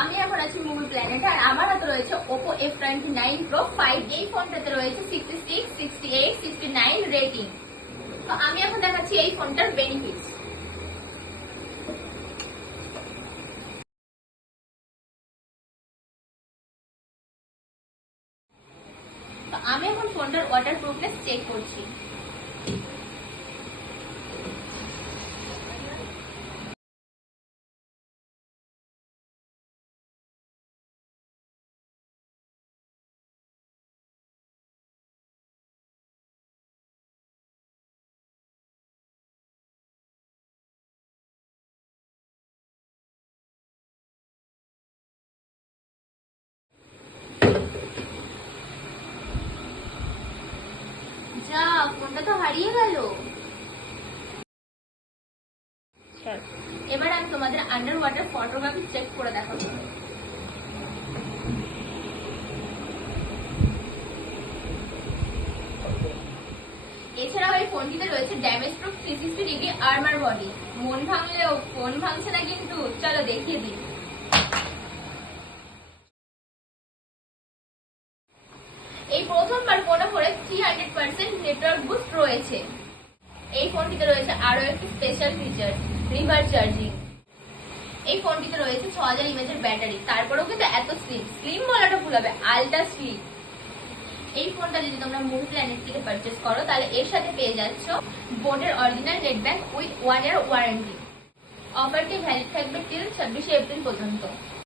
আমি এখন আছি মুভি প্ল্যানেট আর আমার হাতে রয়েছে Oppo F29 Pro 5। এই ফোনটাতে রয়েছে 66, 68, 69 রেটিং। তো আমি এখন দেখাচ্ছি এই ফোনটার বেনিফিটস। তো আমি এখন ফোনটার ওয়াটারপ্রুফনেস চেক করছি। যা, ফোনটা তো হারিয়ে গেল। এবার আমি তোমাদের আন্ডার ওয়াটার ফটোগ্রাফি চেক করে দেখাবো। এছাড়াও এই ফোনটিতে রয়েছে damage proof 360 degree armour body. মন ভাঙলেও ফোন ভাঙছে না কিন্তু, চলো দেখিয়ে দিই। এই প্রথমবার ফোনে পড়ে 300% নেটওয়ার্ক বুস্ট রয়েছে। এই ফোনটিতে রয়েছে আরো একটি স্পেশাল ফিচার, রিভার্স চার্জিং। এই ফোনটিতে রয়েছে 6000 ইমেজের ব্যাটারি, তারপরেও কিন্তু এত স্লিম বলাটা ভুল হবে, আলট্রা স্লিম। এই ফোনটা যদি তোমরা মুভি প্ল্যানেট থেকে পারচেজ করো তাহলে এর সাথে পেয়ে যাচ্ছ বোটের original net bank with 1 year warranty. অফারটি ভ্যালিড থাকবে টিল 26 এপ্রিল পর্যন্ত।